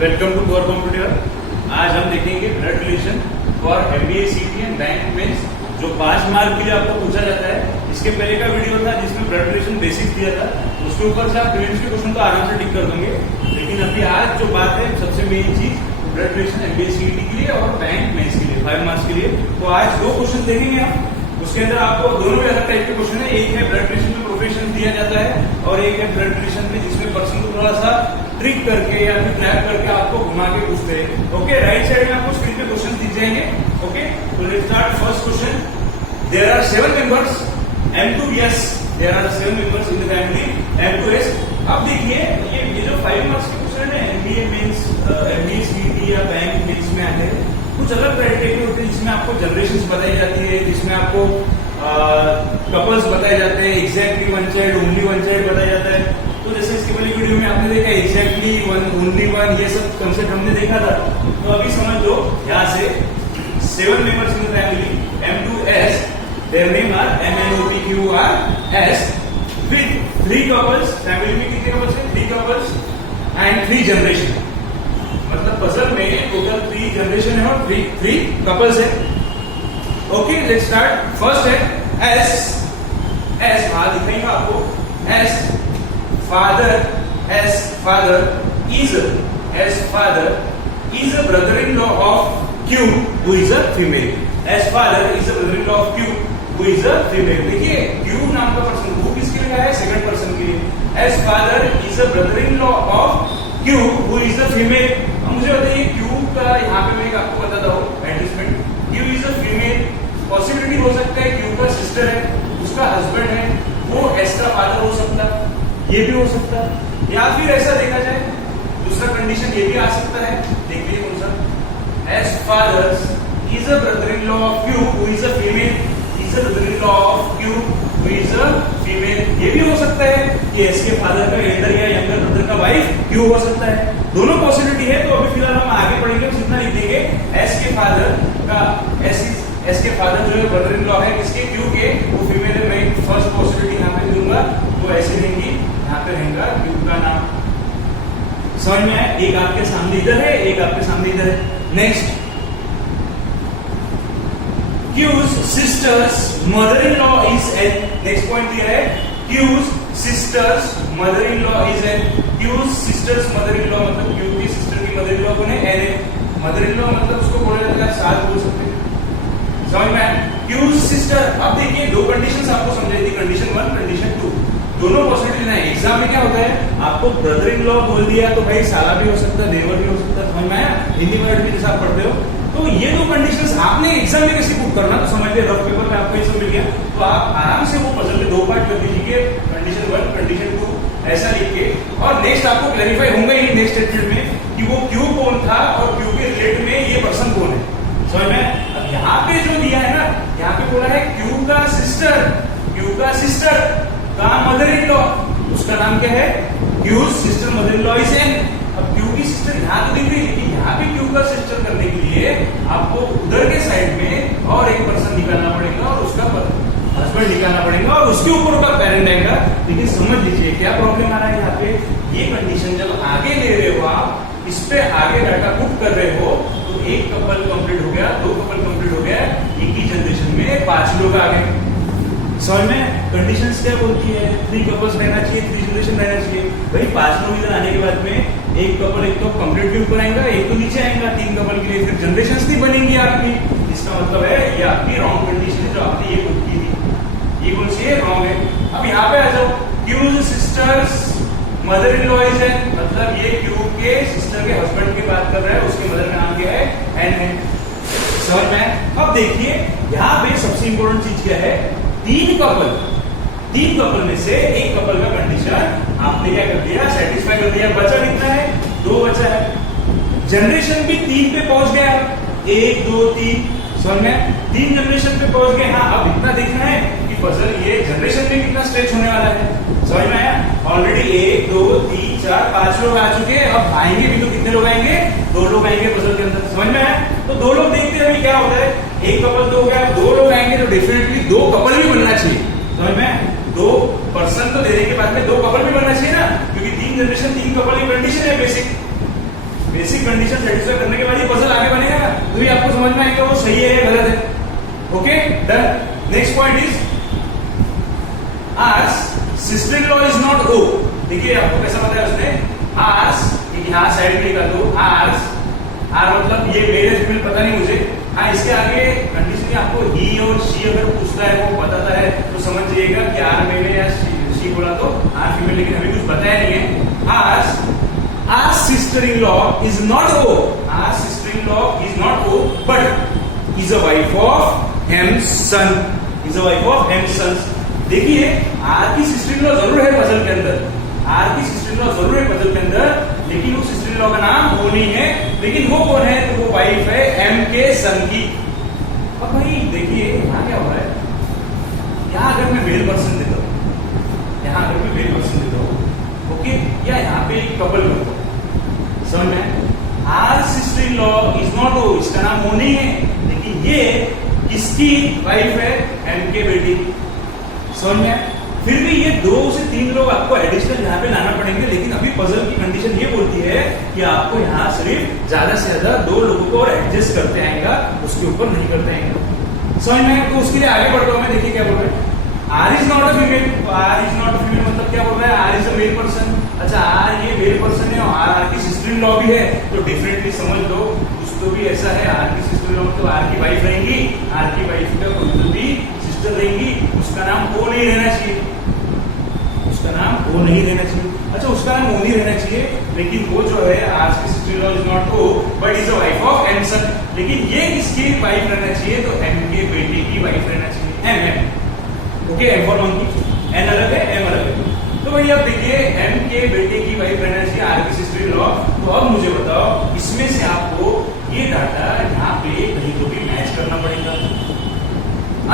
Welcome to power computer. आज हम देखेंगे ब्लड रिलेशन फॉर एमबीए सीटी एंड बैंक मेंस जो 5 मार्क के लिए आपको पूछा जाता है। इसके पहले का वीडियो था जिसमें ब्लड रिलेशन बेसिक दिया था, उसके ऊपर से आप प्रीवियस के क्वेश्चन तो आराम से टिक कर दोगे। लेकिन अभी आज जो बात है सबसे मेन चीज ब्लड रिलेशन एमबीए सीटी के लिए और बैंक मेंस के लिए 5 मार्क्स के लिए। तो आज 2 क्वेश्चन देखेंगे हम। उसके अंदर आपको दोनों अलग टाइप के क्वेश्चन है। एक है ब्लड रिलेशन में प्रोफेशन दिया जाता है और एक है ब्लड रिलेशन में जिसमें पर्सन को थोड़ा सा ट्रिक करके या फिर ट्रैप करके आपको घुमा के पूछते हैं। ओके, राइट साइड में आपको स्क्रीन पे क्वेश्चन दिख जाएंगे। ओके, तो let's start first question. There are 7 members M2S, there are 7 members in the family M2S। अब देखिए ये जो 5 मार्क्स के क्वेश्चन है एमबीए मेंस, एमबीए सीटी या बैंक मेंस में आते हैं। कुछ अलग क्राइटेरिया होते हैं जिसमें आपको जनरेशंस बताई जाती है, जिसमें आपको कपल्स बताए जाते हैं, exactly one child, only one child बताया जाता है। तो जैसे इसके पहले वीडियो में आपने देखा एग्जैक्टली वन, ओनली वन, ये सब कंसेप्ट हमने देखा था। तो अभी समझ लो यहाँ से 7 members in the family M2S, their name are MNOPQRS with 3 couples. Family में कितने कपल्स हैं? 3 कपल्स एंड 3 जनरेशन। मतलब पजल में टोटल 3 जनरेशन है और 3 कपल्स है। Okay, let's start. फर्स्ट है एस वहां दिखेगा आपको S father is a brother-in-law of Q who is a female. S father is a brother-in-law of Q who is a female. देखिए Q नाम का पर्सन who किसके लिए है? सेकंड पर्सन के लिए। S father is a brother-in-law of Q who is a female। अब मुझे बताइए Q का यहाँ पे मैं आपको बताता हूँ adjustment. Q is a female, possibility हो सकता है Q का सिस्टर है, उसका हस्बैंड है, वो S का फादर हो सकता है, ये भी हो सकता है। या फिर ऐसा देखा जाए दूसरा कंडीशन ये भी आ सकता है। देख लीजिए कौन सा। S father is a brother-in-law of Q who is a female, is a brother-in-law of Q who is a female। ये भी हो सकता है कि S के फादर का एल्डर या यंगर ब्रदर का वाइफ Q हो सकता है। दोनों पॉसिबिलिटी है। तो अभी फिलहाल हम आगे पढ़ेंगे, जितना लिख देंगे S के फादर का S के फादर जो है ब्रदर इन लॉ है किसके? Q के, वो फीमेल है। मैं फर्स्ट पॉसिबिलिटी यहाँ पे दूंगा, वो ऐसे देंगी, यहाँ पे रहेगा Q का नाम। समझ में आया? एक आपके सामने इधर है, एक आपके सामने इधर है। Next, Q's sister's mother-in-law is N। Next point दिया है Q's sister's mother-in-law is N। Q's sister's mother-in-law मतलब Q की सिस्टर की मदर-इन-लॉ कौन है? N है। मदर-इन-लॉ मतलब उसको बोला जाता है सास बोल सकते हैं। समझ में आया? Q's sister। अब देखिए 2 कंडीशंस आपको समझाई थी, कंडीशन 1, कंडीशन 2। दोनों पॉसिबिलिटी है। एग्जाम में क्या होता है, आपको ब्रदर इन लॉ बोल दिया तो भाई साला भी हो सकता है, देवर भी हो सकता है। समझ में आया? हिंदी वर्ड भी जैसा आप पढ़ते हो। तो ये 2 कंडीशंस आपने एग्जाम में कैसे पुट करना, तो समझ लिया, रफ पेपर में आपको ये सब मिल गया। तो आप आराम से वो पजल में 2 पार्ट कर दीजिए, कंडीशन 1, कंडीशन 2 ऐसा लिख के। और नेक्स्ट आपको क्लैरिफाई होंगे ही नेक्स्ट स्टेटमेंट में कि वो Q कौन था और Q के रिलेट में ये पर्सन कौन है। समझ में? अब यहाँ पे जो दिया है ना, यहाँ पे बोला है Q का सिस्टर का मदर इन लॉ, उसका नाम क्या है? Q's sister mother in law is N। अब Q की सिस्टर यहाँ तो दिख रही है, लेकिन यहाँ पे Q का सिस्टर करने के लिए आपको उधर के साइड में और एक पर्सन निकालना पड़ेगा और उसका हस्बैंड निकालना पड़ेगा और उसके ऊपर का पेरेंट आएगा। लेकिन समझ लीजिए क्या प्रॉब्लम आ रहा है यहाँ पे। ये कंडीशन जब आगे ले रहे हो आप, इस पे आगे डाटा पुट कर रहे हो, तो 1 कपल कंप्लीट हो गया, 2 कपल कंप्लीट हो गया, एक ही जनरेशन में 5 लोग आ गए। समझ में? कंडीशंस क्या बोलती है? 3 कपल्स रहना चाहिए, 3 जनरेशन रहना चाहिए। भाई 5 लोग इधर आने के बाद में एक कपल एक तो कंप्लीट के ऊपर आएगा, एक तो नीचे आएगा 3 कपल के लिए, फिर जनरेशंस नहीं बनेंगी आपकी। इसका मतलब है ये आपकी रॉन्ग कंडीशन है जो आपने ये पुट की थी। ये कौन सी है? रॉन्ग है। अब यहाँ पे आ जाओ, Q's sisters mother in law is N, मतलब ये Q के सिस्टर के हस्बैंड की बात कर रहा है, उसके मदर का नाम क्या है? N है। समझ में? अब देखिए यहाँ पे सबसे इंपॉर्टेंट चीज क्या है, 3 कपल में से एक कपल का कंडीशन आपने क्या कर दिया? सेटिस्फाई कर दिया। बचा कितना है? 2 बचा है। जनरेशन भी 3 पे पहुंच गया, 1 2 3। समझ में? 3 जनरेशन पे पहुंच गए। हाँ, अब इतना देखना है कि पजल ये जनरेशन में कितना स्ट्रेच होने वाला है। समझ में आया? ऑलरेडी 1 2 3 4 5 लोग आ चुके हैं। अब आएंगे भी तो कितने लोग आएंगे? 2 लोग आएंगे पजल के अंदर। समझ में आया? तो 2 लोग देखते हैं क्या होता है। एक कपल तो हो गया, 2 लोग आएंगे तो डेफिनेटली 2 कपल भी बनना चाहिए। समझ में? 2 पर्सन तो देने के बाद में 2 कपल भी बनना चाहिए ना, क्योंकि 3 जनरेशन 3 कपल की कंडीशन है बेसिक। बेसिक कंडीशन सेटिस्फाई करने के बाद ही पजल आगे बनेगा ना, तो ये आपको समझ में आएगा वो सही है या गलत है। Okay done. Next point is R's sister in law is not O. देखिए आपको कैसा बताया उसने, आर्स, यहाँ साइड में लिखा दो आर्स, आर मतलब ये मेल है फीमेल पता नहीं मुझे, हाँ इसके आगे कंडीशन आपको ही और शी अगर पूछता है वो बताता है तो समझ जाइएगा कि आर मेल है या शी बोला तो आर फीमेल, लेकिन हमें कुछ बताया नहीं है। R sister in law is not O, R sister in law is not O but is a wife of M son, is a wife of M sons. देखिए आर की सिस्टर इन लॉ जरूर है puzzle के अंदर, are की sister in law जरूर है puzzle के अंदर, लेकिन वो सिस्टर इन लॉ का नाम वो नहीं है। लेकिन वो कौन है, तो वो वाइफ है एम के सन की। अब भाई देखिए यहाँ क्या हो रहा है, यहाँ अगर मैं मेल पर्सन देता हूँ, यहाँ अगर मैं मेल पर्सन देता हूँ ओके, या यहाँ पे एक कपल करता हूँ, समझ में R sister in law is not O, इसका नाम वो नहीं है, लेकिन ये किसकी वाइफ है, एम के बेटी की, समझ में। फिर भी ये 2 से 3 लोग आपको एडिशनल यहाँ पे लाना पड़ेंगे, लेकिन अभी पजल की कंडीशन ये बोलती है कि आपको यहाँ सिर्फ ज्यादा से ज्यादा 2 लोगों को और एडजस्ट करते आएगा, उसके ऊपर नहीं करते आएगा, समझ में। तो उसके लिए आगे बढ़ता हूँ मैं, देखिए क्या बोल रहे हैं, R is not a female, R is not a female मतलब क्या बोल रहा है, R is a male person. अच्छा आर ये मेल पर्सन है और आर की सिस्टर इन लॉ भी है, तो डिफरेंटली समझ लो, कुछ तो भी ऐसा है, आर की सिस्टर इन लॉ तो आर की वाइफ रहेंगी, आर की वाइफ का कोई तो भी सिस्टर रहेंगी, उसका नाम वो नहीं रहना चाहिए, उसका नाम वो नहीं रहना चाहिए। अच्छा उसका नाम वो नहीं रहना चाहिए, लेकिन वो जो है आर की sister in law is not O but is a wife of M son, लेकिन ये किसकी वाइफ रहना चाहिए, तो एम के बेटे की वाइफ रहना चाहिए, M okay, M for monkey, N अलग है एम अलग है। तो भाई अब देखिए एम के बेटे की वाइफ रहना चाहिए आर की सिस्टर इन लॉ। तो अब मुझे बताओ इसमें से आपको ये डाटा यहाँ पे कहीं तो भी मैच करना पड़ेगा।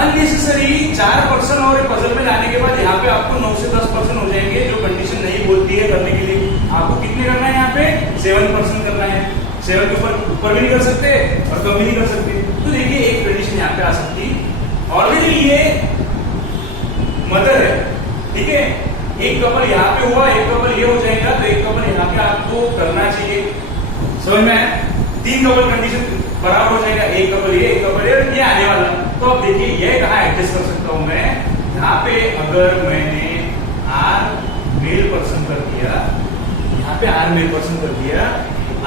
अननेसेसरी 4% और पजल में लाने के बाद यहाँ पे आपको 9 से 10% हो जाएंगे, जो कंडीशन नहीं बोलती है करने के लिए। आपको कितने करना है यहाँ पे 7% करना है, 7 के ऊपर भी नहीं कर सकते और कम भी नहीं कर सकते। तो देखिए एक कंडीशन यहाँ पे आ सकती है, ऑलरेडी ये मदर है, ठीक है, एक कपल यहाँ पे हुआ, एक कपल ये हो जाएगा, तो एक कपल यहाँ पे आपको करना चाहिए, समझ में। 3 कपल कंडीशन बराबर हो जाएगा, एक कपल ये, एक कपल ये आने वाला। तो अब देखिए ये कहाँ एडजस्ट कर सकता हूं मैं, यहाँ पे अगर मैंने आर मेल पर्सन कर दिया, यहाँ पे आर मेल पर्सन कर दिया,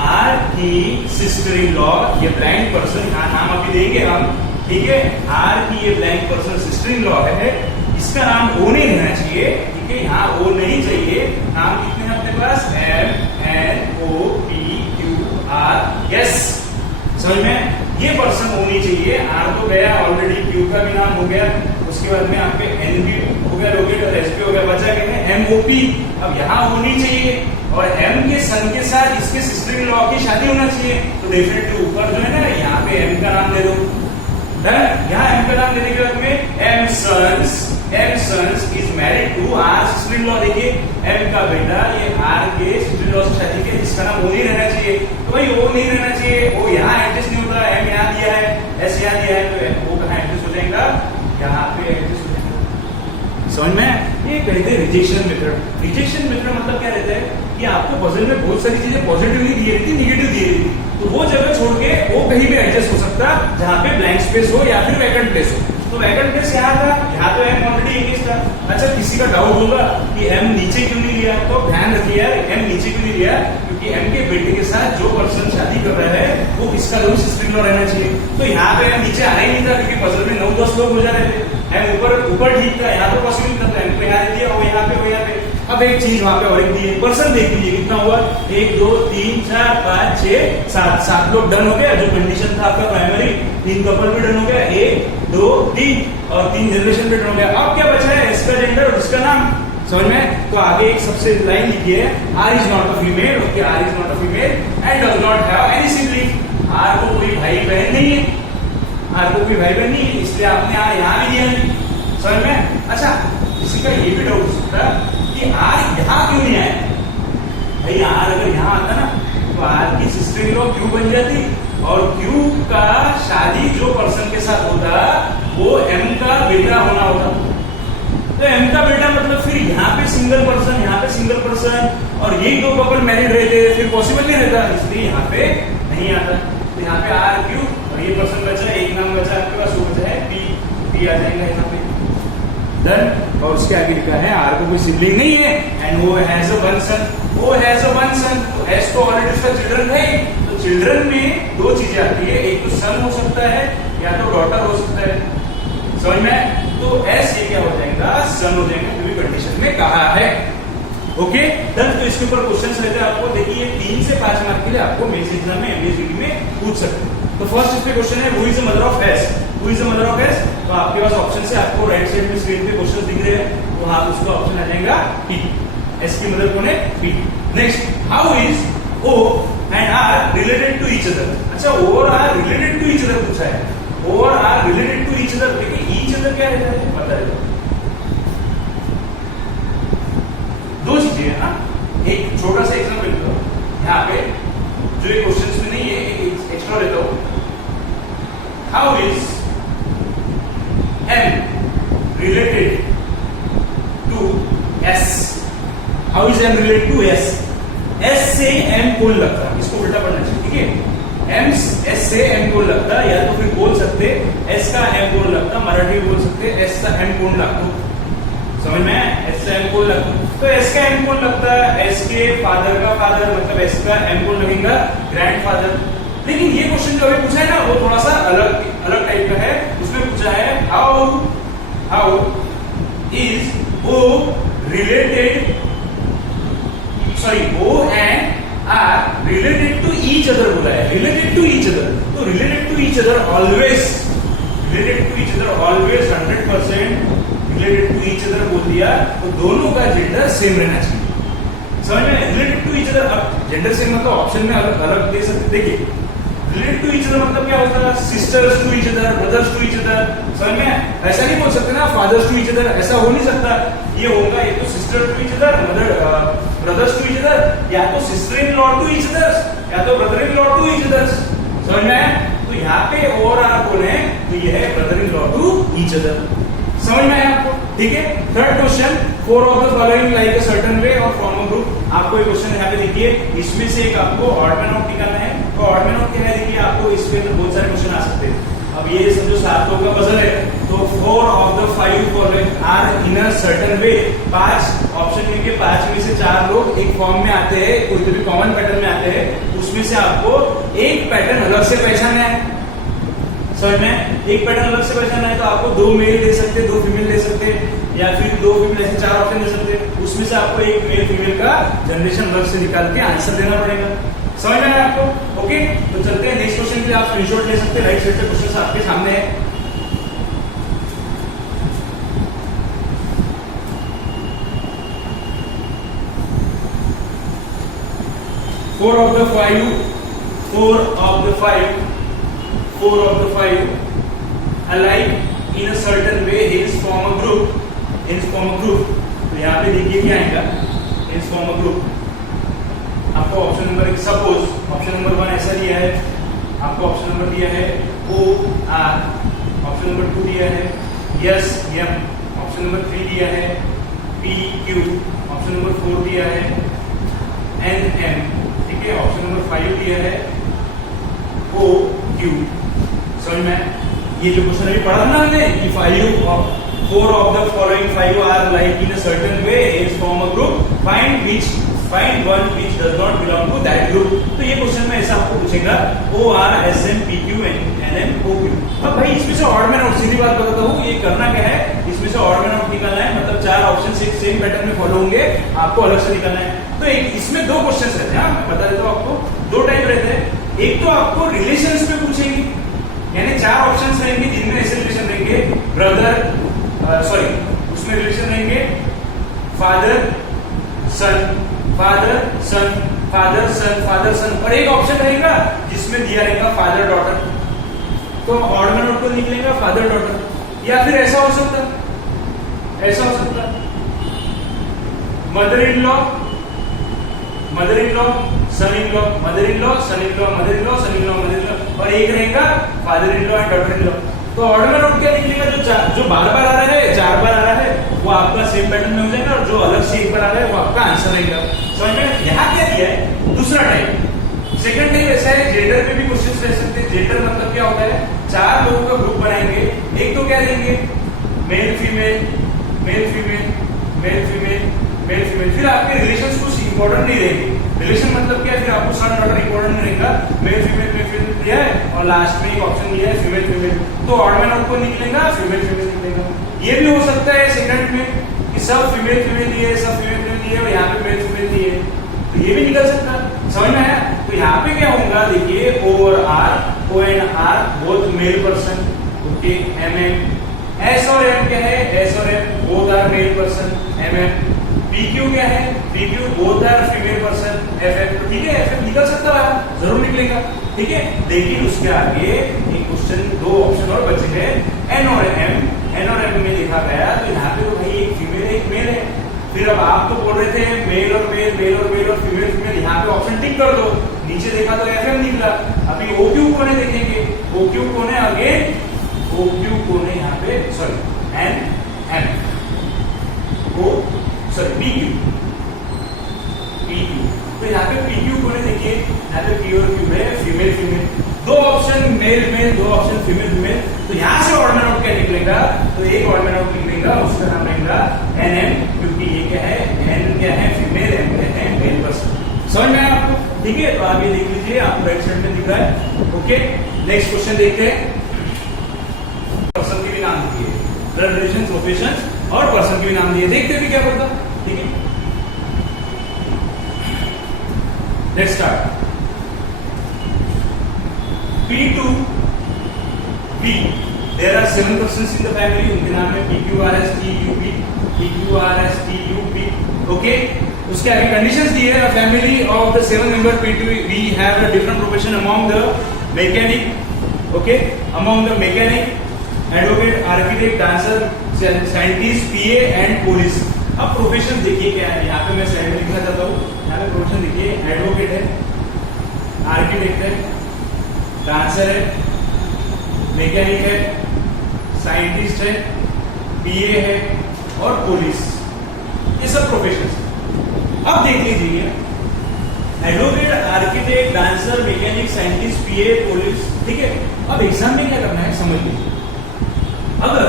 आर की सिस्टर इन लॉ ये ब्लाइंड पर्सन, यहाँ नाम अभी देंगे हम, ठीक है, आर की ये blind person sister in law है, इसका नाम ओ नहीं रहना चाहिए, ठीक है, यहाँ ओ नहीं चाहिए। नाम कितने हैं अपने पास, M N O P Q R S, समझ में। ये पर्सन होनी चाहिए, आर तो गया ऑलरेडी, क्यू का भी नाम हो गया, उसके बाद में आपके एन भी हो गया, लोगेट और एस भी हो गया, बचा कहते हैं एम ओ पी। अब यहाँ होनी चाहिए और एम के सन के साथ इसके सिस्टर इन लॉ की शादी होना चाहिए, तो डेफिनेटली ऊपर जो है ना यहाँ पे एम का नाम दे दो। यहाँ एम का नाम देने के बाद में M sons is married to R sister in law. देखिए एम का बेटा ये आर के सिस्टर इन लॉ से शादी के, जिसका नाम वो नहीं रहना चाहिए, तो भाई वो नहीं रहना चाहिए, वो यहाँ एडजस्ट नहीं होता, एम यहाँ दिया है, एस यहाँ दिया है, तो वो कहाँ एडजस्ट हो जाएगा, यहाँ पे एडजस्ट हो जाएगा, समझ में। ये कहते हैं रिजेक्शन मेथड। रिजेक्शन मेथड मतलब क्या रहता है कि आपको पजल में बहुत सारी चीजें पॉजिटिवली दी रही थी, निगेटिव दी रही थी, तो वो जगह छोड़ के वो कहीं भी एडजस्ट हो सकता जहाँ पे ब्लैंक स्पेस हो या फिर वैकेंट प्लेस हो। तो वैकेंट प्लेस यहाँ था, यहाँ तो एम ऑलरेडी इंग्लिश था। अच्छा किसी का डाउट होगा कि एम नीचे क्यों नहीं लिया, तो ध्यान रखिए यार एम नीचे क्यों नहीं लिया, क्योंकि एम के बेटे के साथ जो पर्सन शादी कर रहा है वो इसका जरूर सिस्टर इन लॉ रहना चाहिए। तो यहाँ पे एम नीचे आना ही नहीं था, क्योंकि पजल में 9-10 लोग हो जा रहे थे, एम ऊपर ठीक था, यहाँ पे पॉसिबल था, एम को यहाँ दे दिया, वो यहाँ पे वो यहाँ पे। अब एक चीज वहां पे और एक दी है, पर्सन देख लीजिए कितना हुआ, 1 2 3 4 5 6 7 लोग डन हो गया, जो कंडीशन था आपका प्राइमरी, 3 कपल भी डन हो गया, 1 2 3 और 3 जनरेशन भी डन हो गया। अब क्या बचा है, इसका जेंडर और इसका नाम, समझ में। तो आगे एक सबसे लाइन लिखी है, R is not a female, okay, R is not a female and does not have any sibling. R को कोई भाई बहन नहीं है, आर को कोई भाई बहन नहीं है, इसलिए आपने आर यहाँ भी दिया नहीं, समझ में। अच्छा किसी का ये भी डाउट हो सकता है कि आर यहाँ क्यों नहीं आया, भाई आर अगर यहाँ आता ना तो आर की सिस्टर इन लॉ क्यू बन जाती, और क्यू का शादी जो पर्सन के साथ होता वो एम का बेटा होना होता। तो एम का बेटा मतलब फिर यहाँ पे सिंगल पर्सन, यहाँ पे सिंगल पर्सन, और यही 2 कपल मैरिड रहते फिर पॉसिबल नहीं रहता, इसलिए यहाँ पे नहीं आता। तो यहाँ पे आर क्यू और ये पर्सन बचा, एक नाम बचा आपके पास, वो बचा है पी, पी आ जाएगा यहाँ पे डन। और उसके आगे लिखा है आर को कोई सिबलिंग नहीं है एंड वो हैज अ वन सन, वो हैज अ वन सन, तो एस तो ऑलरेडी उसका चिल्ड्रन है। तो चिल्ड्रन में दो चीजें आती है, एक तो सन हो सकता है या तो डॉटर हो सकता है, समझ में? तो एस ये क्या हो जाएगा, सन हो जाएगा, क्योंकि कंडीशन में कहा है। Okay done. तो इसके ऊपर क्वेश्चंस रहते हैं आपको, देखिए 3 से 5 मार्क के लिए आपको मेंस एग्जाम में एमपीएससी में पूछ सकते हैं। तो फर्स्ट इस पे क्वेश्चन है, who is the mother of S, who is the mother of S. तो आपके पास ऑप्शन से आपको राइट साइड में स्क्रीन पे क्वेश्चन दिख रहे हैं, तो आप उसका ऑप्शन आ जाएगा पी, एस की मदर कौन है, P. Next, how is O and R related to each other. अच्छा, ओ और R related to each other पूछा है, ओ और R related to each other, लेकिन ईच अदर क्या रहता है पता है? दो चीजें है ना, एक छोटा सा एग्जांपल लो यहाँ पे, जो ये क्वेश्चंस में नहीं है, एक एक्स्ट्रा लेता हूं। How is M related to S, how is M related to S, S से एम कौन लगता है, इसको उल्टा पढ़ना चाहिए, ठीक है? एम एस से एम कौन लगता, या तो फिर बोल सकते एस का एम कौन लगता, मराठी में बोल सकते एस का एम कौन लगता, समझ में? एस का एम कौन लगता, तो एस का एम कौन लगता है, एस के फादर का फादर, मतलब एस का एम कौन लगेगा, ग्रैंडफादर। लेकिन ये क्वेश्चन जो अभी पूछा है ना, वो थोड़ा सा अलग टाइप का है। उसमें पूछा है how is O related, sorry, O and R related to each other बोला है, रिलेटेड टू ईच अदर। तो related to each other always, related to each other always 100% related to each other बोल दिया, तो दोनों का जेंडर सेम रहना चाहिए, समझ में? रिलेटेड टू ईच अदर, अब जेंडर सेम मतलब ऑप्शन में अलग दे सकते। देखिए रिलेटेड टू ईच अदर मतलब क्या होता है, sisters to each other, brothers to each other, समझ में? ऐसा नहीं बोल सकते ना फादर्स टू ईच अदर, ऐसा हो नहीं सकता। ये होगा ये तो sister to each other, brothers to each other, या तो sister in law to each other, या तो brother in law to each other, समझ में? तो यहाँ पे और आर कौन है, तो ये है brother in law to each other, समझ में आया आपको? ठीक है। Third question, 4 of the following like a certain way और फॉर्म अ ग्रुप। आपको ये क्वेश्चन यहाँ पे देखिए, इसमें से एक आपको ऑड मैन आउट निकालना है। तो ऑड मैन आउट क्या है, देखिए आपको इस पे बहुत सारे क्वेश्चन आ सकते हैं। अब ये सब जो 7 लोगों का पजल है, तो 4 of the 5 following are in a certain way, 5 option में के 5 में से 4 लोग एक फॉर्म में आते हैं, कोई भी कॉमन पैटर्न में आते हैं, उसमें से आपको एक पैटर्न अलग से पहचानना है, समझ में? एक पैटर्न अलग से पहचानना है, तो आपको 2 मेल दे सकते हैं, 2 फीमेल दे सकते हैं, या फिर 2 फीमेल, ऐसे 4 ऑप्शन दे सकते हैं। उसमें से आपको एक मेल फीमेल का जनरेशन अलग से निकाल के आंसर देना पड़ेगा, समझ में आया आपको? ओके, तो चलते हैं नेक्स्ट क्वेश्चन के लिए। आप स्क्रीनशॉट ले सकते हैं, राइट साइड पे क्वेश्चन आपके सामने है। Four of the five alike in a certain way hence form a group, तो यहाँ पे देखिए क्या आएगा, hence form a group। आपको option number, suppose option number 1 ऐसा दिया है, आपको ऑप्शन नंबर दिया है O R, ऑप्शन नंबर 2 दिया है S M, ऑप्शन नंबर 3 दिया है P Q, ऑप्शन नंबर 4 दिया है N M, ठीक है, ऑप्शन नंबर 5 दिया है O Q, समझ में? ये जो क्वेश्चन अभी पढ़ा ना हमने कि 4 of the following 5 are like in a certain way is form a group, find one which does not belong to that group. तो ये क्वेश्चन में ऐसा आपको पूछेगा O R S M P Q N M O Q। अब भाई इसमें से ऑड मैन आउट, सीधी बात बताता हूँ, ये करना क्या है, इसमें से ऑड मैन आउट निकालना है, मतलब 4 ऑप्शन सेम पैटर्न में फॉलो होंगे, आपको अलग से निकालना है। तो एक इसमें 2 क्वेश्चन रहते हैं, मैं बता देता हूँ आपको, 2 टाइप रहते हैं। एक तो आपको रिलेशंस में पूछेंगे, यानी 4 ऑप्शंस रहेंगे जिनमें ऐसे रिलेशन रहेंगे, उसमें रिलेशन रहेंगे फादर सन, और एक ऑप्शन रहेगा जिसमें दिया रहेगा फादर डॉटर। तो ऑड मैन आउट को निकलेगा फादर डॉटर, या फिर ऐसा हो सकता mother in law, son in law, और एक रहेगा father in law and daughter in law. तो ऑर्डर में नोट क्या निकलेगा, जो बार बार आ रहा है, 4 बार आ रहा है, वो आपका सेम पैटर्न में हो जाएगा, और जो अलग से एक बार आ रहा है वो आपका आंसर रहेगा, समझ में? यहाँ क्या दिया है, दूसरा टाइप, सेकंड टाइप ऐसा है, जेंडर पे भी क्वेश्चन रह सकते हैं। जेंडर मतलब क्या होता है, 4 लोगों का ग्रुप बनाएंगे, एक तो क्या देंगे, male female male female male female male female, फिर आपके रिलेशंस कुछ इंपॉर्टेंट नहीं रहेंगे। रिलेशन मतलब क्या है, फिर आपको सन डॉटर इंपॉर्टेंट नहीं रहेगा, मेल फीमेल दिया है और लास्ट में एक ऑप्शन दिया है फीमेल फीमेल, तो ऑड मैन आउट को निकलेगा फीमेल फीमेल निकलेगा। ये भी हो सकता है सेकंड में कि सब फीमेल फीमेल दिए, सब फीमेल फीमेल दिए और यहाँ पे मेल फीमेल दिए, तो ये भी निकल सकता है। समझ में आया? तो यहाँ पे क्या होगा, देखिए O और R, O and R both male person, okay, MM। S और M क्या है, S और M both are male person, MM। PQ क्या है, PQ both are female person, FM। ठीक है, FM निकल सकता है, जरूर निकलेगा, ठीक है। लेकिन उसके आगे एक क्वेश्चन, 2 ऑप्शन और बचे हैं, N और M। N और M में देखा गया तो यहाँ पे तो भाई एक फीमेल एक मेल है। फिर अब आप तो बोल रहे थे मेल और मेल, मेल और मेल और फीमेल फीमेल, यहाँ पे ऑप्शन टिक कर दो। नीचे देखा तो FM निकला। अभी OQ कौन है देखेंगे, OQ कौन है, अगेन OQ कौन है यहाँ पे, sorry NM O sorry PQ, तो यहाँ पे PQ कौन है देखिए, यहाँ पे P और Q है female female, 2 option male male, 2 option female female, तो यहाँ से ऑड मैन आउट क्या निकलेगा, तो एक ऑड मैन आउट निकलेगा, उसका नाम रहेगा NM, क्योंकि ये क्या है, N क्या है फीमेल, M क्या है मेल पर्सन। समझ में आया आपको? ठीक है, तो आप ये देख लीजिए, आपको राइट साइड में दिख रहा है, ओके। नेक्स्ट क्वेश्चन देखते हैं, पर्सन के भी नाम दिए, ब्लड रिलेशन, प्रोफेशन और पर्सन के भी नाम दिए, देखते भी क्या पड़ता, ठीक है। Let's start. P2 B, there are 7 persons in the family, उनके नाम है PQRSTUP, PQRSTUP, ओके। उसके आगे कंडीशंस दी है, family of the 7 member P2 we have a different profession among the mechanic, okay, among the mechanic, advocate, architect, dancer, scientist, PA and police। अब profession देखिए क्या है, यहाँ पे मैं स्लाइड में लिखना चाहता हूँ, यहाँ पे प्रोफेशन देखिए, एडवोकेट है, आर्किटेक्ट है, डांसर है, मैकेनिक है, साइंटिस्ट है, PA है और पुलिस, ये सब प्रोफेशन। अब देख लीजिए, advocate, architect, dancer, mechanic, scientist, PA, police, ठीक है। अब एग्जाम में क्या करना है समझ लीजिए, अगर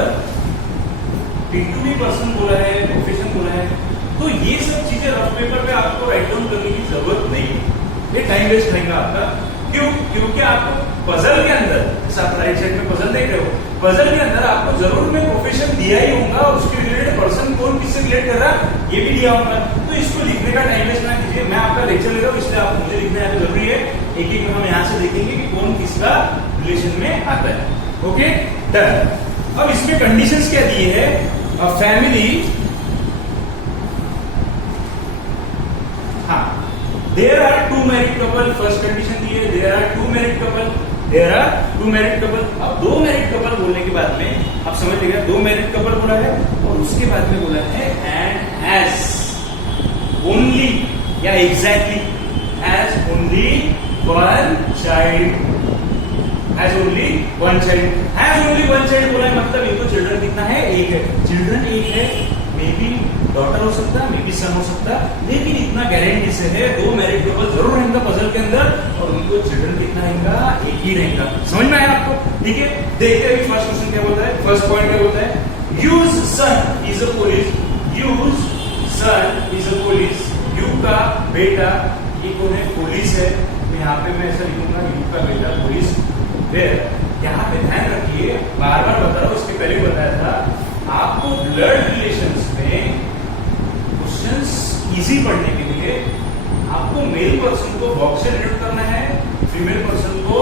P2B पर्सन बोला है, प्रोफेशन बोला है, तो ये सब चीजें रफ पेपर पे आपको राइट डाउन करने की जरूरत नहीं है, ये टाइम वेस्ट रहेगा आपका। क्यों? क्योंकि आपको पजल के अंदर, आप राइट साइड में पजल देख रहे हो, पजल के अंदर आपको जरूर में प्रोफेशन दिया ही होगा और उसके रिलेटेड पर्सन कौन किससे रिलेट कर रहा है ये भी दिया होगा, तो इसको लिखने का टाइम वेस्ट ना कीजिए। मैं आपका लेक्चर ले रहा हूँ, इसलिए आपको मुझे लिखना है जरूरी है, एक एक हम यहाँ से देखेंगे कि कौन किसका रिलेशन में आता है, ओके डन। अब इसमें कंडीशंस क्या दी है, फैमिली, हाँ, there are 2 married couple, first condition दी है, there are 2 married couple, there are 2 married couple. अब 2 मैरिड कपल बोलने के बाद में आप समझ लीजिए, 2 मैरिड कपल बोला है और उसके बाद में बोला है एंड हैज ओनली या exactly has only 1 child, has only 1 child, has only 1 child बोला है, मतलब इनको चिल्ड्रन कितना है, एक है, चिल्ड्रन एक है, मे बी डॉटर हो सकता है, मे बी सन हो सकता है, लेकिन इतना गारंटी से है 2 मैरिड कपल जरूर रहेंगे पजल के अंदर और उनको चिल्ड्रन कितना रहेगा, एक ही रहेगा। समझ में आया आपको? ठीक है, देखते हैं फर्स्ट क्वेश्चन क्या बोलता है, फर्स्ट पॉइंट क्या बोलता है, U's son is a police, U's son is a police, U का बेटा ये कौन है, पुलिस है, तो यहाँ पे मैं ऐसा लिखूंगा, यू का बेटा पुलिस। फिर यहाँ पे ध्यान रखिए, बार बार बता रहा हूँ, उसके पहले बताया था आपको ब्लड रिलेशंस में क्वेश्चंस इजी पढ़ने के लिए आपको मेल पर्सन को बॉक्स से डिनोट करना है, फीमेल पर्सन को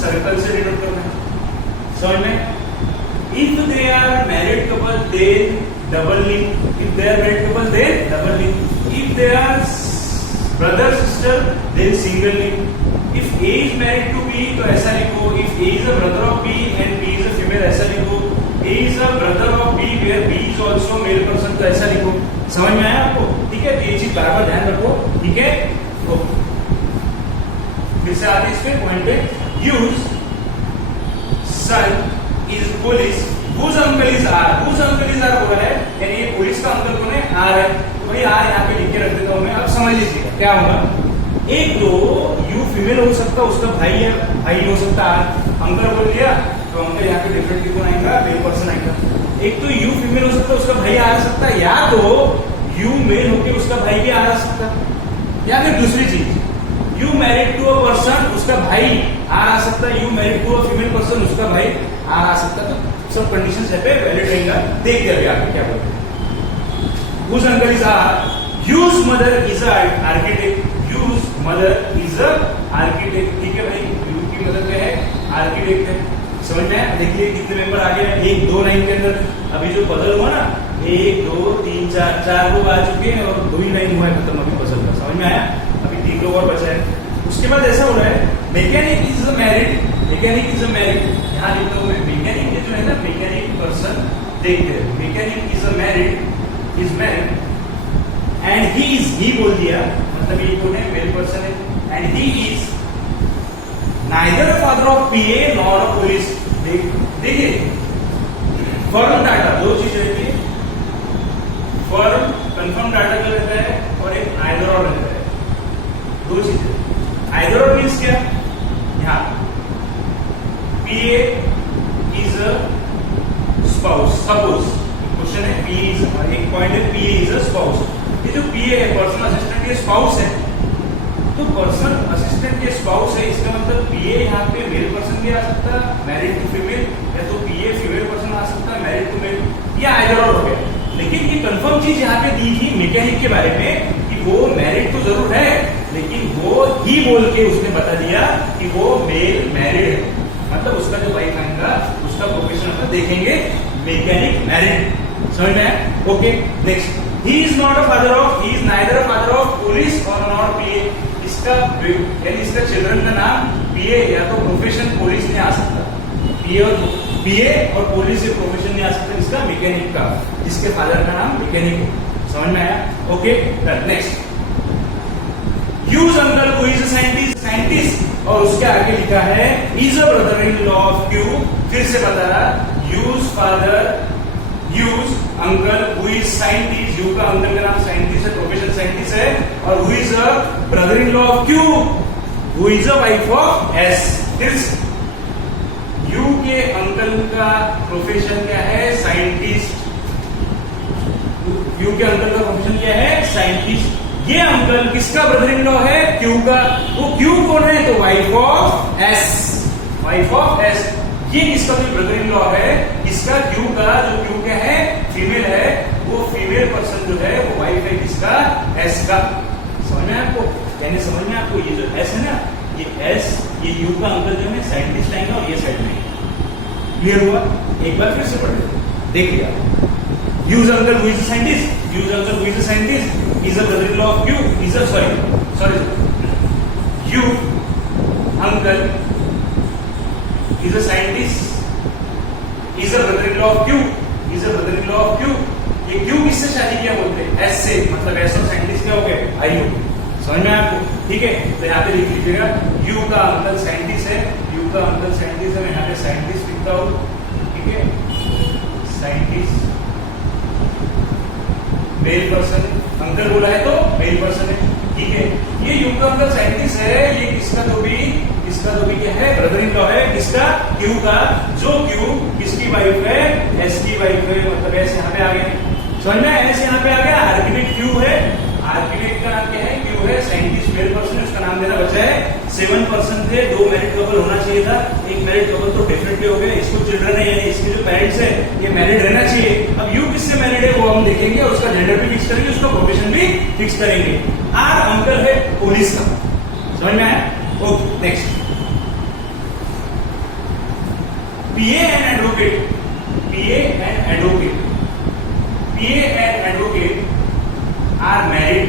सर्कल से डिनोट करना है। समझ में? If they are married couple then double link, if they are married couple then double link, if they are brother sister then single link, if A is married to B तो ऐसा लिखो, if A is a brother of B and B is a female ऐसा लिखो, A is a brother of B where B is also male person तो ऐसा लिखो। समझ में आया आपको? ठीक है, तो ये चीज बार बार ध्यान रखो, ठीक है। तो फिर से आते इस पे पॉइंट पे, U's son is police, whose uncle is R, whose uncle is R बोला है, यानी ये पुलिस का अंकल कौन है, R है, तो भाई R यहाँ पे लिख के रख देता हूँ मैं। अब समझ लीजिएगा क्या होगा, एक तो यू फीमेल हो सकता, उसका भाई है, भाई हो सकता अंकल बोल दिया तो अंकल यहाँ पे डेफिनेटली कौन आएगा, मेल पर्सन आएगा। एक तो यू फीमेल हो सकता, उसका भाई आ सकता है, या तो यू मेल होके उसका भाई भी आ सकता, या फिर दूसरी चीज U married to a person, उसका भाई आ सकता है, U married to a female person, उसका भाई आ सकता। तो सब कंडीशंस है पे वैलिड रहेगा। देखते हैं आगे क्या बोलते हैं। Whose uncle is You's mother is a architect, You's mother is a architect। ठीक है भाई, यू की मदर क्या है, आर्किटेक्ट है। समझ में आया? देखिए कितने मेंबर आ गए, एक दो लाइन के अंदर। अभी जो पजल हुआ ना, 1 2 3 4 4 लोग आ चुके हैं और 2 ही लाइन हुआ है खत्म अभी पजल का। समझ में आया? अभी 3 लोग और बचा है। उसके बाद ऐसा हो रहा है, mechanic is a married, mechanic is a married. यहाँ लिखता हूँ मैं, मैकेनिक जो है ना, मैकेनिक पर्सन, देखते हैं, mechanic is a married, is married and he is, he बोल दिया मतलब ये कौन है, मेल पर्सन है। And he is neither father of PA nor of police. देखिए फर्म डाटा दो चीज रहती है, फर्म कंफर्म डाटा जो रहता है और एक आइदर और रहता है, दो चीजें। आइदर और मीन्स क्या, यहाँ PA is a spouse, suppose question है पीए इज, एक पॉइंट है पीए इज अ स्पाउस। ये जो पीए है पर्सनल असिस्टेंट के स्पाउस है, तो पर्सन असिस्टेंट के स्पाउस है, इसका मतलब पीए यहाँ पे मेल पर्सन भी आ सकता है, मैरिड टू फीमेल, या तो पीए फीमेल पर्सन आ सकता है, मैरिड टू मेल, या आइदर और हो गया। लेकिन ये कंफर्म चीज यहाँ पे दी थी मैकेनिक के बारे में कि वो मैरिड तो जरूर है, लेकिन वो ही बोल के उसने बता दिया कि वो मेल मैरिड है, मतलब उसका जो वाइफ आएगा उसका प्रोफेशन अपना देखेंगे मैकेनिक मैरिड। समझ में आया? Okay next, he is not a father of, he is neither a father of police और नॉट पीए। इसका यानी इसका चिल्ड्रन का नाम पीए या तो प्रोफेशन पुलिस नहीं आ सकता, पीए और पुलिस से प्रोफेशन नहीं आ सकता इसका मैकेनिक का, जिसके फादर का नाम मैकेनिक है। समझ में आया? Okay next, use uncle who is a scientist, scientist और उसके आगे लिखा है is a brother in law of Q. फिर से बता रहा, use father, use uncle who is scientist, you का अंकल का नाम साइंटिस्ट है, प्रोफेशन साइंटिस्ट है, और who is a brother in law of Q, who is a wife of S. फिर यू के अंकल का प्रोफेशन क्या है, साइंटिस्ट, यू के अंकल का प्रोफेशन क्या है, साइंटिस्ट। ये अंकल किसका ब्रदर इन लॉ है, क्यू का, वो क्यू कौन है, तो wife of S, wife of S. ये किसका भी ब्रदर इन लॉ है, इसका क्यू का, जो क्यू का है फीमेल है, वो फीमेल पर्सन जो है वो वाइफ है किसका, एस का। समझ में आपको? यानी समझ में आपको, ये जो एस है ना, ये एस, ये यू का अंकल जो है साइंटिस्ट लाइन और ये साइड में। क्लियर हुआ? एक बार फिर से पढ़ लो, देख लिया। Use uncle who is a scientist, use uncle who is a scientist is a brother in law of Q, is a sorry you uncle is a scientist, is a brother-in-law of Q, is a brother-in-law of Q। ये Q किससे शादी किया बोलते हैं, S से, मतलब S और scientist क्या हो गए, आयु। समझ में आपको? ठीक है, तो यहाँ पे लिख लीजिएगा U का अंकल साइंटिस्ट है, U का अंकल साइंटिस्ट है, मैं यहाँ पे साइंटिस्ट लिखता हूँ। ठीक है, साइंटिस्ट मेल पर्सन, अंकल बोला है तो मेल पर्सन है। ठीक है, ये यू का अंकल साइंटिस्ट है, ये किसका तो भी क्या है, ब्रदर इन लॉ है किसका, क्यू का, जो क्यू किसकी वाइफ है, एस की वाइफ है, मतलब एस यहाँ पे आ गया। समझ में? एस यहाँ पे आ गया, आर्किटेक्ट क्यू है, आर्किटेक्ट का नाम क्या है, क्यू है, साइंटिस्ट मेल पर्सन है, उसका नाम देना बचा है। 7 पर्सन थे, 2 मैरिड कपल होना चाहिए था, एक मैरिड कपल तो डेफिनेटली हो गया, इसको चिल्ड्रन है यानी इसके जो पेरेंट्स है ये मैरिड रहना चाहिए। अब यू किससे मैरिड है वो हम देखेंगे, उसका जेंडर भी फिक्स करेंगे, उसका प्रोफेशन भी फिक्स करेंगे। आर अंकल है पुलिस का। समझ में आया? Okay next, PA and advocate, PA and advocate, PA and advocate are married,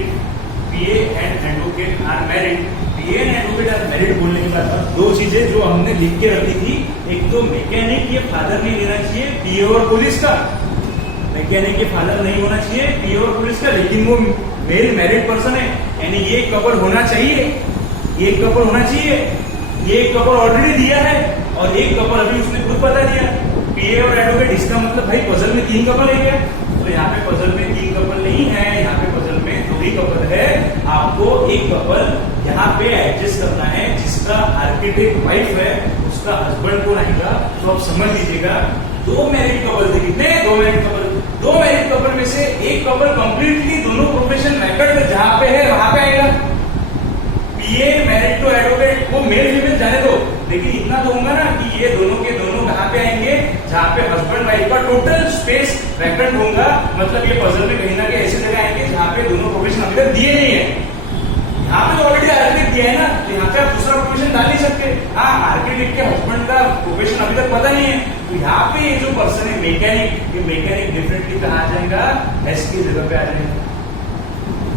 PA and advocate are married, PA and advocate are married बोलने के बाद दो चीजें जो हमने लिख के रखी थी, एक तो मैकेनिक ये फादर नहीं लेना चाहिए PA और पुलिस का, मैकेनिक के फादर नहीं होना चाहिए PA और पुलिस का, लेकिन वो मेल मैरिड पर्सन है, यानी ये कपल होना चाहिए, ये कपल होना चाहिए, ये कपल ऑलरेडी दिया है और एक कपल अभी उसने खुद बता दिया, पीए और एडवोकेट। इसका मतलब भाई पजल में 3 कपल है क्या, तो यहाँ पे पजल में 3 कपल नहीं है, यहाँ पे पजल में 2 ही कपल है। आपको एक कपल यहाँ पे एडजस्ट करना है, जिसका आर्किटेक्ट वाइफ है उसका हस्बैंड कौन आएगा, तो आप समझ लीजिएगा 2 मैरिड कपल थे। कितने? 2 मैरिड कपल। 2 मैरिड कपल में से एक कपल कंप्लीटली दोनों प्रोफेशन रिकॉर्ड जहां पे है वहां पे आएगा। पीए मैरिड टू एडवोकेट, वो मेल फीमेल जाने दो, लेकिन इतना तो होगा ना कि ये दोनों के दोनों कहां पे आएंगे, जहां पे हस्बैंड वाइफ का टोटल स्पेस वैकेंट होगा। मतलब ये पजल में कहीं ना कहीं ऐसी जगह आएंगे जहां पे दोनों प्रोफेशन अभी तक दिए नहीं है। यहाँ पे ऑलरेडी आर्किटेक्ट दिया है ना, तो यहाँ पे आप दूसरा प्रोफेशन डाल नहीं सकते। हाँ, आर्किटेक्ट के हस्बैंड का प्रोफेशन अभी तक पता नहीं है, तो यहाँ पे ये जो पर्सन है मैकेनिक, ये मैकेनिक डिफरेंटली कहा आ जाएगा, एस की जगह पे आ जाएगा।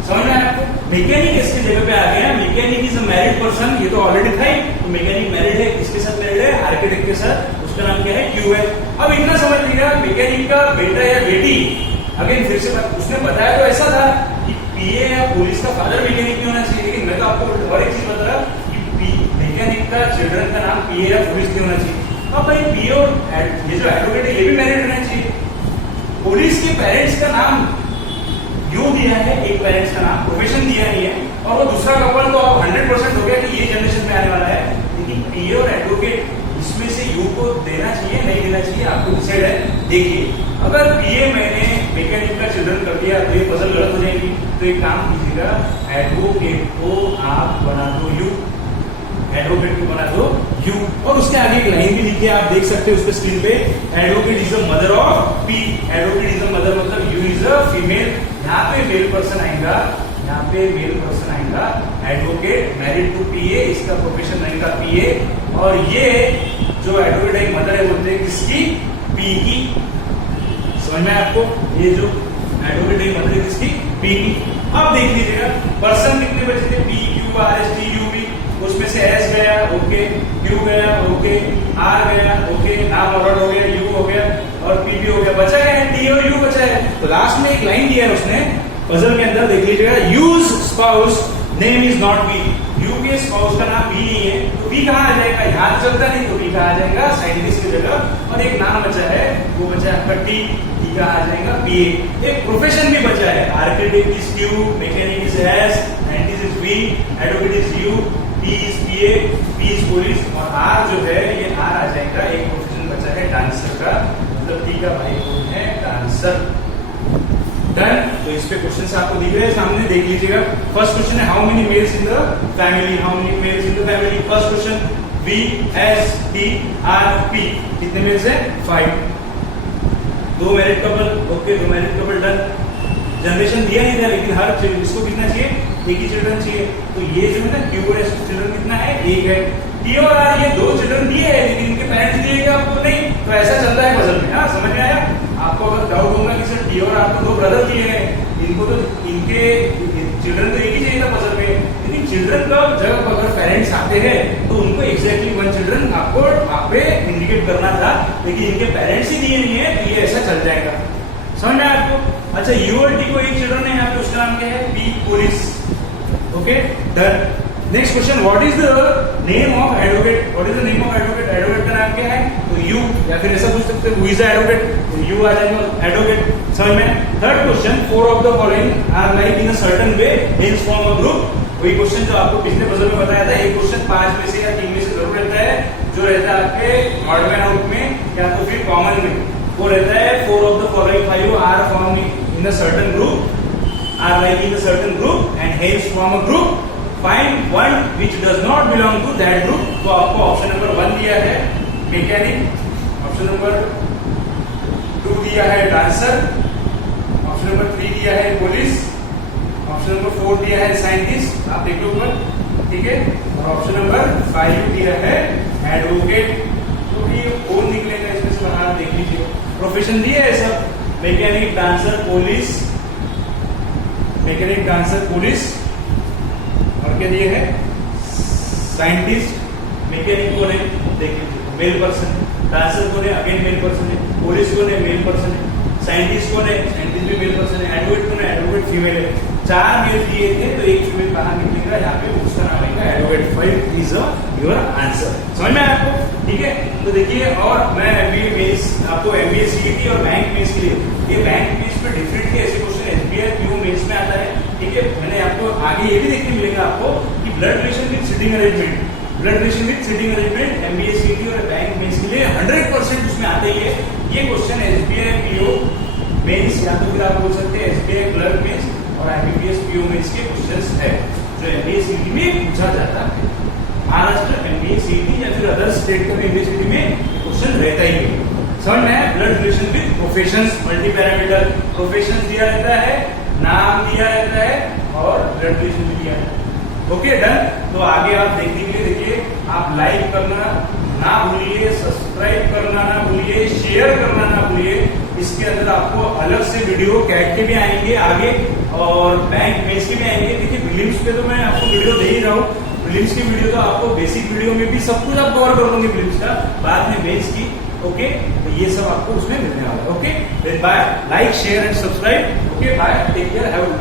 समझ में आपको? मैकेनिक इसकी जगह पे आ गया। Mechanic is a married person, ये तो ऑलरेडी था ही, तो मैकेनिक मैरिड है, किसके साथ मैरिड है, आर्किटेक्ट के साथ, उसका नाम क्या है, क्यू है। अब इतना समझ लीजिएगा, मैकेनिक का बेटा या बेटी, अगेन फिर से उसने बताया तो ऐसा था कि पीए या पुलिस का फादर मैकेनिक नहीं होना चाहिए, लेकिन मैं तो आपको और एक चीज बता रहा कि मैकेनिक का चिल्ड्रन का नाम पीए या पुलिस नहीं होना चाहिए। अब भाई पीए और ये जो एडवोकेट है ये भी मैरिड होना चाहिए। पुलिस के पेरेंट्स का नाम यू दिया है, एक पेरेंट्स का नाम, प्रोफेशन दिया नहीं है, और वो दूसरा कपल तो अब 100% हो गया कि ये जनरेशन में आने वाला है। लेकिन पीए और एडवोकेट इसमें से यू को देना चाहिए नहीं देना चाहिए, आपको डिसाइड है। देखिए, अगर पीए मैंने मैकेनिक का चिल्ड्रन कर दिया तो ये पजल गलत हो जाएगी, तो एक काम कीजिएगा, एडवोकेट को आप बना दो यू, एडवोकेट को बना दो यू, और उसके आगे एक लाइन भी लिखी है, आप देख सकते हो उस पे स्क्रीन पे, advocate is a mother of P. Advocate is a mother मतलब यू इज अ फीमेल। यहाँ पे मेल पर्सन आएगा, यहाँ पे मेल पर्सन आएगा, एडवोकेट मैरिड टू पीए, इसका प्रोफेशन रहेगा पीए, और ये जो एडवोकेट है मदर है बोलते हैं किसकी, पी की। समझ में आपको? ये जो एडवोकेट है मदर है किसकी, पी की। अब देख लीजिएगा पर्सन कितने बचे थे, P Q R S T U B, उसमें से एस गया, ओके, क्यू गया, ओके, आर गया, ओके, नाम ऑर्डर हो गया, यू हो गया, और पी भी हो गया, बचा है टी और यू बचा है। तो लास्ट में एक लाइन दिया है उसने पजल के अंदर, देख लीजिएगा, use spouse name is not be. You के स्पाउस का नाम बी नहीं है, तो बी कहाँ आ जाएगा, यहाँ चलता नहीं, तो बी कहाँ आ जाएगा, साइंटिस्ट की जगह। और एक नाम बचा है, वो बचा है आपका टी, टी कहाँ आ जाएगा, पीए। एक प्रोफेशन भी बचा है, architect is Q, mechanic is S, scientist is B, advocate is U, P is PA, P is police, और आर जो है ये आर आ जाएगा। एक प्रोफेशन बचा है डांसर का, मतलब टी का भाई कौन है, डांसर। डन। तो इस पे क्वेश्चन आपको दिख रहे हैं सामने, देख लीजिएगा। फर्स्ट क्वेश्चन है, how many males in the family, how many males in the family. First question, B S T R P, कितने मेल्स है, 5। 2 married couple, okay, 2 married couple, done. Generation दिया नहीं था, लेकिन हर इसको कितना चाहिए, एक ही चिल्ड्रन चाहिए, तो ये जो है ना क्यू और एस चिल्ड्रन कितना है, एक है। टी और आर ये 2 चिल्ड्रन दिए हैं, लेकिन इनके पेरेंट्स दिए क्या आपको, नहीं, तो ऐसा चलता है पजल में। हाँ, समझ में आया? आपको अगर डाउट होगा कि सर टी और आर को 2 ब्रदर दिए हैं, इनको तो इनके चिल्ड्रन तो एक ही चाहिए था पजल में, लेकिन चिल्ड्रन का जब अगर पेरेंट्स आते हैं तो उनको एग्जैक्टली 1 चिल्ड्रन आपको वहां पे इंडिकेट करना था, लेकिन इनके पेरेंट्स ही दिए नहीं है, तो ये ऐसा चल जाएगा। समझ में आपको? अच्छा, यू और टी को एक चिल्ड्रन है यहाँ पे, उसका नाम क्या है, P police, okay, done. Next question, what is the name of advocate, what is the name of advocate, advocate का नाम क्या है, तो यू, या फिर ऐसा पूछ सकते हैं हु इज द एडवोकेट, तो यू आ जाएगा, एडवोकेट। समझ में? Third question, 4 of the following are like in a certain way, hence form a group. वही क्वेश्चन जो आपको पिछले पजल में बताया था, एक क्वेश्चन 5 में से या 3 में से जरूर रहता है, जो रहता है आपके ऑड मैन आउट में या तो फिर कॉमन में, वो रहता है 4 of the following 5 are form in a certain group, are like in a certain group and hence from a group find one which does not belong to that group। तो आपको ऑप्शन नंबर 1 दिया है mechanic, option number 2 दिया है dancer, option number 3 दिया है police, option number 4 दिया है साइंटिस्ट, आप देख लो ऊपर, ठीक है, और ऑप्शन नंबर 5 दिया है एडवोकेट। तो ये कौन निकलेगा इसमें से बाहर, देख लीजिए। प्रोफेशन दिया है सब, mechanic, dancer, police, mechanic, dancer, police, और क्या दिए है, साइंटिस्ट। मैकेनिक कौन है, देखिए मेल पर्सन, डांसर कौन है, अगेन मेल पर्सन है, पुलिस कौन है, मेल पर्सन है, साइंटिस्ट कौन है, साइंटिस्ट भी मेल पर्सन है, एडवोकेट कौन है, एडवोकेट फीमेल है। 4 मेल दिए थे, तो एक फीमेल बाहर निकलेगा, यहाँ पे उसका नाम आएगा एडवोकेट। 5 is your answer. समझ में आपको? ठीक है, तो देखिए, और मैं एमबीए मेंस आपको एमबीए सीईटी और बैंक मेंस के लिए, ये बैंक मेंस पे डिफरेंटली ऐसे क्वेश्चन एसबीआई क्यू मेंस में आता है, ठीक है। मैंने आपको आगे ये भी देखने मिलेगा आपको कि blood relation with seating arrangement, blood relation with seating arrangement MBA CT और बैंक मेंस के लिए 100% उसमें आते ही है। ये क्वेश्चन एसबीआई पीओ मेंस या तो फिर आप बोल सकते हैं एसबीआई क्लर्क मेंस और आईबीपीएस पीओ मेंस के क्वेश्चंस है जो एमबीए सीटी में पूछा जाता है। महाराष्ट्र एमबीए सीटी या फिर अदर स्टेट का एमबीए सीटी में क्वेश्चन रहता ही है। समझ में है? Blood relation with professions, multi parameter professions दिया रहता है, नाम दिया रहता है और ब्लड रिलेशन भी दिया रहता है। Okay done. तो आगे आप देखने के लिए देखिए, आप लाइक करना ना भूलिए, सब्सक्राइब करना ना भूलिए, शेयर करना ना भूलिए। इसके अंदर आपको अलग से वीडियो कैट के भी आएंगे आगे और बैंक मेंस के भी आएंगे। देखिए प्रीलिम्स पे तो मैं आपको वीडियो दे ही रहा हूँ, प्रीलिम्स की वीडियो तो आपको बेसिक वीडियो में भी सब कुछ आप कवर कर दूंगे प्रीलिम्स का, बाद में मेंस की। ओके, तो ये सब आपको उसमें मिलने वाला है। Okay, bye, like share and subscribe. Okay bye, take care, have